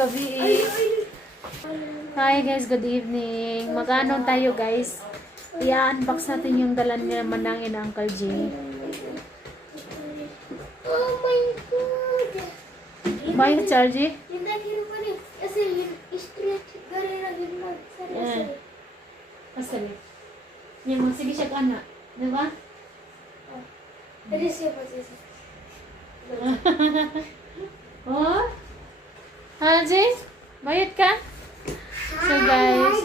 Gabi. Hi guys, good evening. Mag-ano tayo guys? I-unbox natin yung dala nila manangin ng Uncle J. Oh my god. Bakit charge? Hindi mo rin. Kasi straight gari na yun mo. Yan. Pasali. Yan mo, sige siya ka na. Diba? Pwede siya pa siya. Oh? Ha, Jay? Bayad ka? So guys.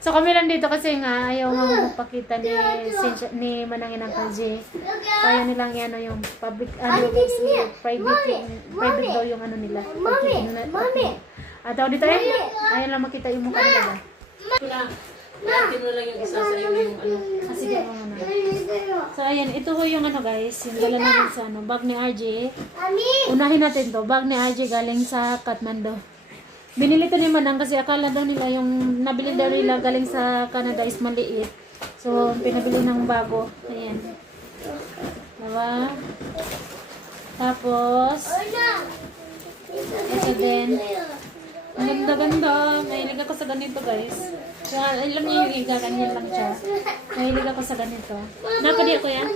So kami lang dito kasi nga ayaw nga magpakita ni Manangin ng Kalje. Kaya nilang yan yung public private daw yung ano nila. Mami. At ako dito ayaw lang makita yung mukha nila. Natin mo lang yung isa sa iyo yung ano. Sige mo muna. So ayan, ito ho yung ano guys, yung dala namin sa ano, bag ni RJ. Unahin natin to, bag ni RJ galing sa Kathmandu. Binili to ni Manang kasi akala daw nila yung nabili daw nila galing sa Canada is maliit. So pinabili ng bago. Ayan. Diba? Tapos ito din. Ang ganda-ganda. Mahilig ako sa ganito guys. So, alam niyo yung iga, ganyan lang siya. Mahilig ako sa ganito. Napadi ako yan.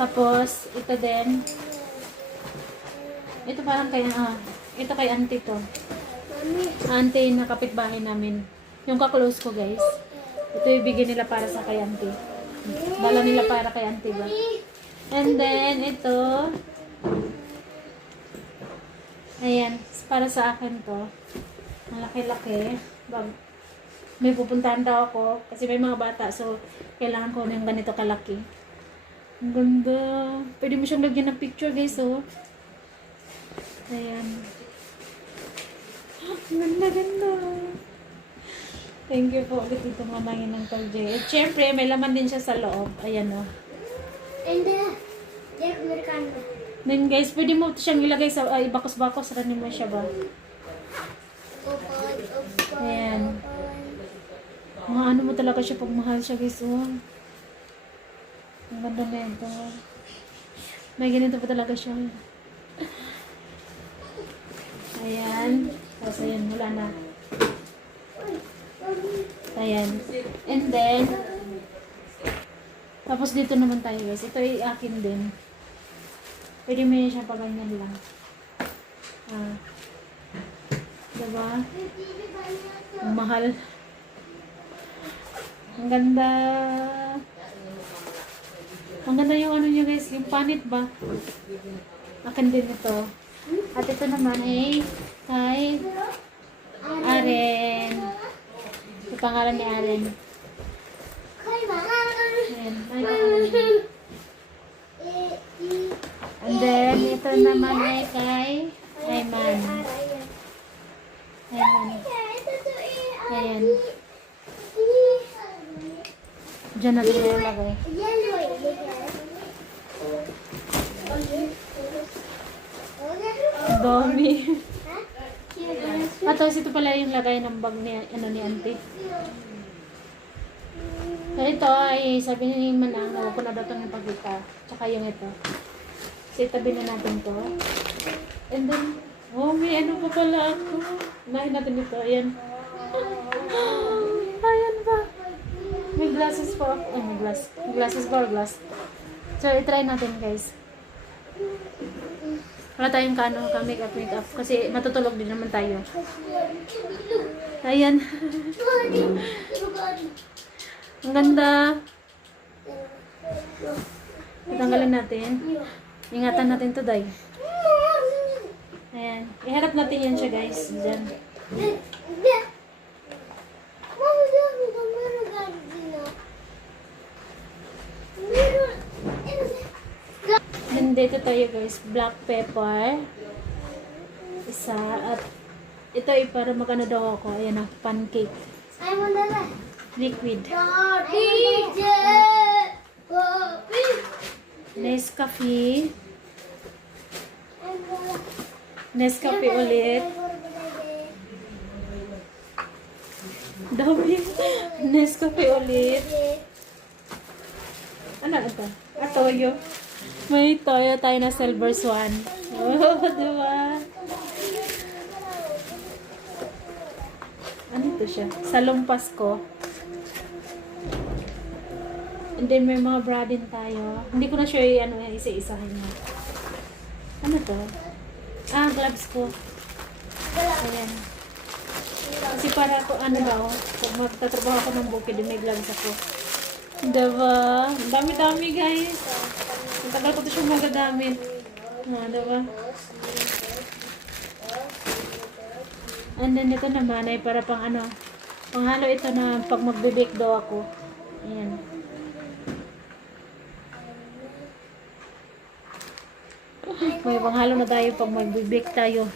Tapos, ito din. Ito parang kay, ito kay auntie to. Auntie na kapitbahay namin. Yung ka-close ko guys. Ito yung bigyan nila para sa kay auntie. Dala nila para kay auntie ba. And then, ito. Ayan, para sa akin to. Ang laki-laki. May pupuntahan daw ako kasi may mga bata. So, kailangan ko ng ganito kalaki. Ang ganda. Pwede mo siyang lagyan ng picture guys, oh. Ayan. Ang ganda-ganda. Thank you po ulit itong Manangin ng Kalje. At syempre, may laman din siya sa loob. Ayan, oh. And they're American. Then guys, pwede mo siyang ilagay sa bakos-bakos. Ranin mo siya ba? Ayan. Mga ano mo talaga siya pag mahal siya guys. Oh. Ang ganda na ito. May ganito pa talaga siya. Ayan. Tapos ayan, wala na. Ayan. And then, tapos dito naman tayo guys. Ito ay akin din. Pwede mo yun siya paganyan lang. Diba? Ang mahal. Ang ganda. Ang ganda yung ano nyo guys. Yung panit ba? Akin din ito. At ito naman ay kay Aren. Yung pangalan ni Aren. Ayan. And then, ito naman ay kay Ayman. Ayan. Diyan natin nilagay. Dami. Tapos ito pala yung lagay ng bag ni, ni auntie. So ito ay sabi ni Manang, huwag ko na daw itong ipagkita. Tsaka yung ito. So itabi na natin to. And then, oh may ano pa pala ako. Unahin natin ito. Ayan. Ayan ba? May glasses pa ako. May glasses pa or glass. So itry natin guys. Wala tayong makeup. Kasi matutulog din naman tayo. Ayan. Ang ganda. Tanggalin natin. Ingatan natin to, day. Ayan. Iharap natin yan siya, guys. Diyan. And dito tayo, guys. Black pepper. Isa. At ito ay para magano daw ako. Ayan na, pancake. Ay, mo na. Liquid. DJ Poppy. Nescafe. Nescafe ulit. Dami. Nescafe ulit. Ano ito? Toyo. May toyo tayo na silver swan. Oh, diba? Ano ito siya? Salong Pasko. And then may mga bra din tayo. Hindi ko na sure ano, isa-isahin mo. Ano to? Ah, gloves ko. Ayan. Kasi para ako, ano daw, pag magtatrabaho ako ng bukid, may gloves ako. Diba? Ang dami-dami guys. Ang tagal ko ito siyang magagamit. Diba? And then ito naman ay para pang ano, panghalo ito na pag magbe-bake daw ako. Ayan. May panghalo na tayo pag magbe-bake tayo.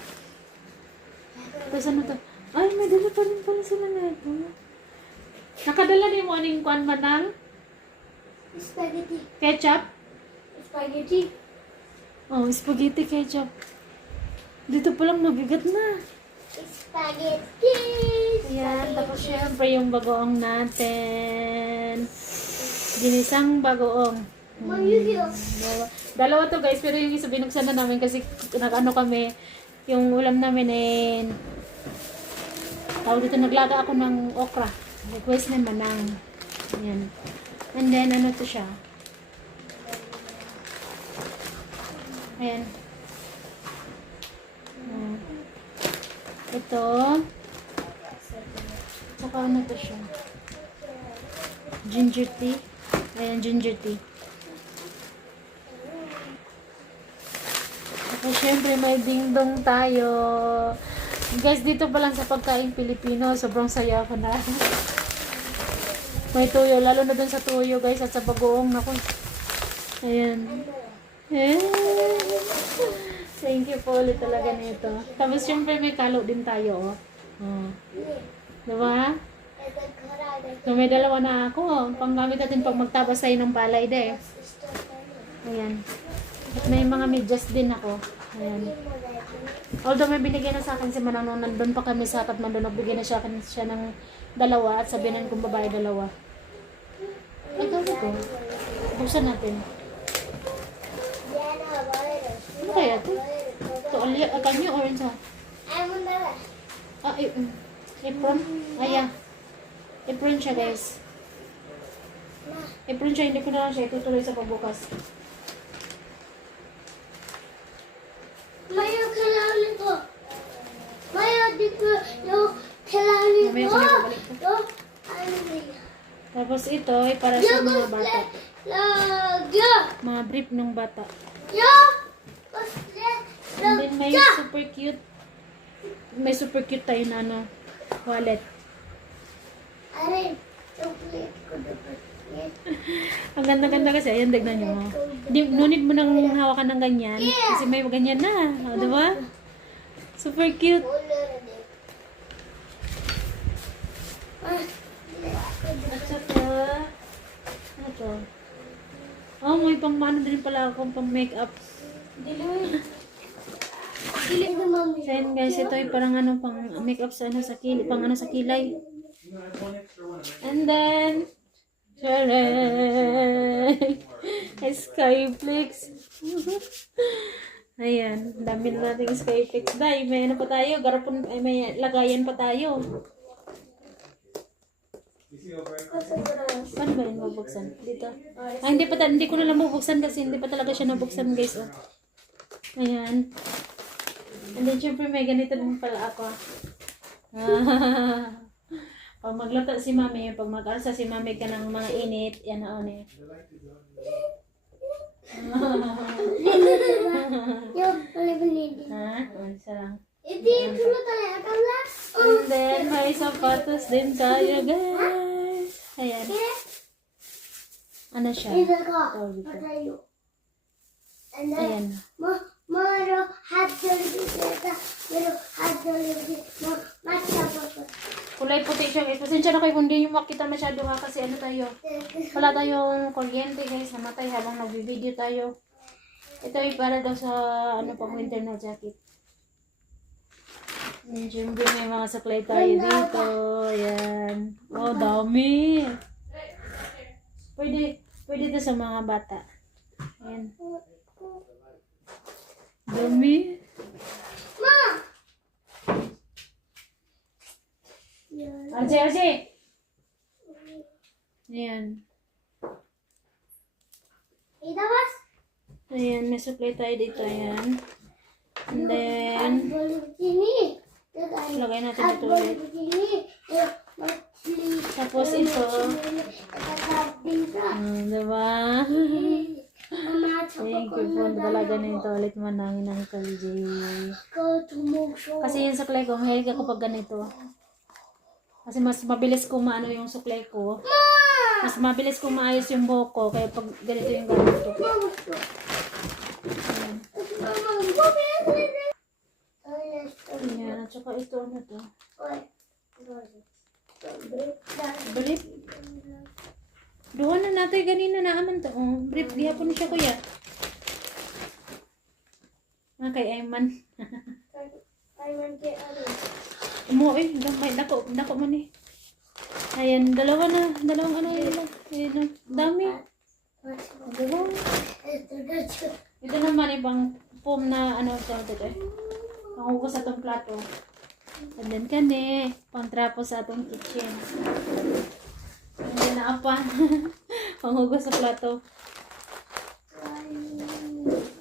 Tapos ano to? Ay, may dala pa rin pala sila na ito. Nakadala ni mo aning kuan manang? Spaghetti. Ketchup? Spaghetti. Oh, spaghetti ketchup. Dito pa lang mabigat na. Spaghetti. Ayan, tapos syempre yung bagoong natin. Ginisang bagoong. Dalawa to guys, pero yung isa binuksan na namin kasi nag-ano kami, yung ulam namin eh, tawag dito, naglaga ako ng okra. Request ni Manang. Ayan. And then, ano to siya? Ayan. Ayan. Ito. Saka ano to siya? Ginger tea. Ayan, ginger tea. At syempre may dingdong tayo. Guys, dito pa lang sa pagkain Pilipino, sobrang saya ako na. May tuyo, lalo na dun sa tuyo guys at sa bagoong. Naku. Ayan. Thank you po ulit talaga nito. Tapos syempre may kalo din tayo. Oh. Diba? So may dalawa na ako. Panggamit natin pag magtabas tayo ng palay de. Ayan. At may mga medyas din ako. Ayan. Although may binigay na sa akin si Manang nung nandun pa kami sa Kathmandu, nagbigay na siya ng dalawa at sabihin kong babae dalawa. Ay, gawin ko. Buksan natin. Ano kaya ito? Ito, kanyo orange ha? Ah, apron? Ayan. Apron siya guys. Apron siya, hindi ko na lang siya itutuloy sa pagbukas. Maya, kailangan ko. Maya, dito yung kailangan Mamaya ko. ko na babalik ko. Yung, ano ba? Tapos ito ay para sa mga bata. Lagya. Mga brief ng bata. Yung, And then may super cute. May super cute tayo na ano, wallet. Aray, chocolate ko dapat. Ang ganda-ganda kasi. Ayan, tignan nyo. No need mo nang hawakan ng ganyan. Kasi may ganyan na. O, diba? Super cute. At saka, ano to? Oh, may pang ano din pala akong pang makeup. Dili na mami. So, yun guys, ito ay parang ano, pang makeup sa ano, sa kilay, pang ano sa kilay. And then, charay! Skyflix. Ayan, dami na nating Skyflix. Dahil may ano pa tayo, garapon, ay may lagayan pa tayo. Paano ba yun mabuksan? Dito. Ah, hindi ko na lang mabuksan kasi hindi pa talaga siya nabuksan guys. Oh. Ayan. And then syempre may ganito din pala ako. Pag magluto si mami, pag mag-alsa si mami ka ng mga init, yan na on eh. Yung, pala-pala. Ha? Isa lang. Hindi, pulo talaga. Akala. And then may sapatos din tayo guys. Ayan. Ano siya? Ito ko. Tawag dito. Patayo. And then, Ayan. ma, Moro हाथ जोड़ देता मेरे हाथ जोड़ दे माथा पापा Kulay puti siya guys. Pasensya na kayo kung hindi nyo makita masyado ha kasi ano tayo. Wala tayong kuryente guys. Namatay habang nag-video tayo. Ito ay para daw sa ano pang winter na jacket. Siyempre may mga supply tayo dito. Ayan. Oh, dami. Pwede ito sa mga bata. Ayan. Dami. Ma Arce. Ayan. इधर बस Ayan, may supply tayo dito. Ayan. And then, हाथ बोल begini lagay natin ito ulit. begini machli Tapos ito. bisa Diba? mama Thank you po. Talaga na yung toilet manangin ng Uncle Jay. kau tumugso Kasi yung supply ko, mahilig ako pag ganito. Kasi mas mabilis ko maano yung supply ko. Mas mabilis ko maayos yung buhok ko. Kaya pag ganito yung gamit ko. Ayan. Ayan. At saka ito ano to. Brief. Doon na natin ganina na aman to. Oh, brief. Di hapon siya kuya. Ah, kay Ayman. Mo eh. Gamay. Dako man eh. Ayan. Dalawang ano yun. Ayan. Dami. Diba? Ito naman ibang foam na ano ito eh. Panghugas sa itong plato. And then kani, pangtrapo sa atong kitchen. And then naapan. Panghugas sa plato.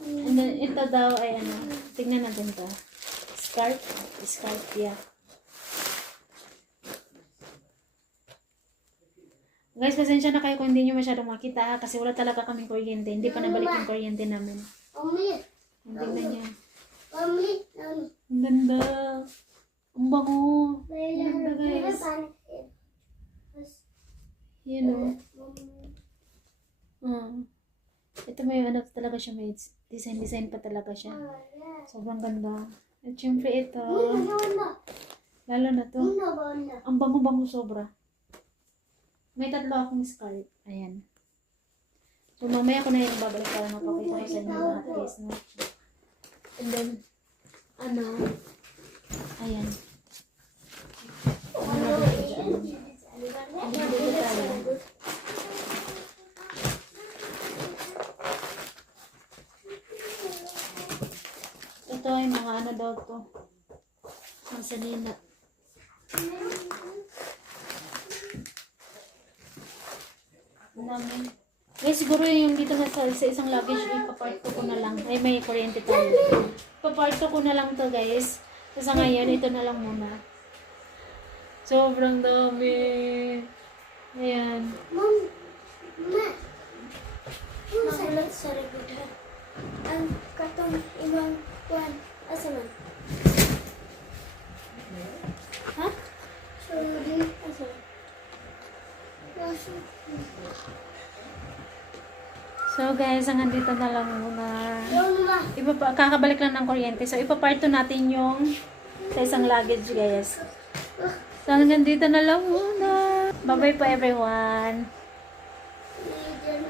And then ito daw ay ano, tingnan natin to. Scarf, yeah. Guys, pasensya na kayo kung hindi nyo masyadong makita ha, kasi wala talaga kaming kuryente. Hindi pa nabalik yung kuryente namin. Tingnan niya. Ang ganda. Ang bango. Ang ganda guys. Yan o. Ito may ano talaga siya, may design pa talaga siya. Sobrang ganda. At syempre ito, lalo na to. Ang bango-bango sobra. May tatlo akong scarf. Ayan. So mamaya ko na yung babalik para mapakita ko sa inyo lahat guys. No? And then, ano, ayan. Ano na dito dyan? Dito tayo. Ito ay mga ano daw to. Ang sanina. Namin. Guys, siguro yung dito sa isang luggage, ipaparto ko na lang. Ay, may kuryente tayo. Ipaparto ko na lang to guys. Kasi ngayon, ito na lang muna. Sobrang dami. Ayan. Makulat sa rebutan. Ang katong ibang kuwan. Asa man? Ha? Sorry. Asa man? So guys, hanggang dito na lang muna. Yung ma. Kakabalik lang ng kuryente. So, ipaparto natin yung sa isang luggage guys. So, hanggang dito na lang muna. Bye-bye po everyone.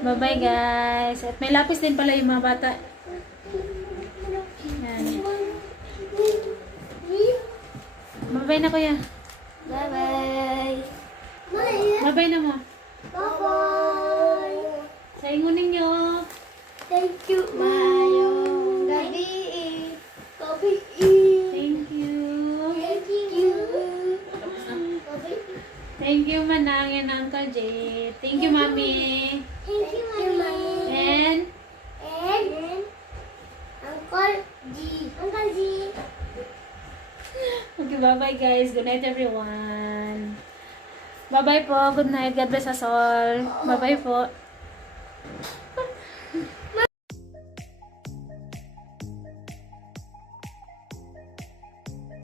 Bye-bye guys. At may lapis din pala yung mga bata. Yan. Bye-bye na kuya. Bye-bye. Bye-bye na mo. Bye-bye. Sa ingunin nyo. Thank you. Mayong gabi. Gabi. Thank you. Thank you. Thank you manangin Uncle J. Thank you Mami. Thank you, Mommy. And Uncle G. Uncle G. okay, bye-bye guys. Good night everyone. Bye-bye po. Good night. God bless us all. Bye-bye po.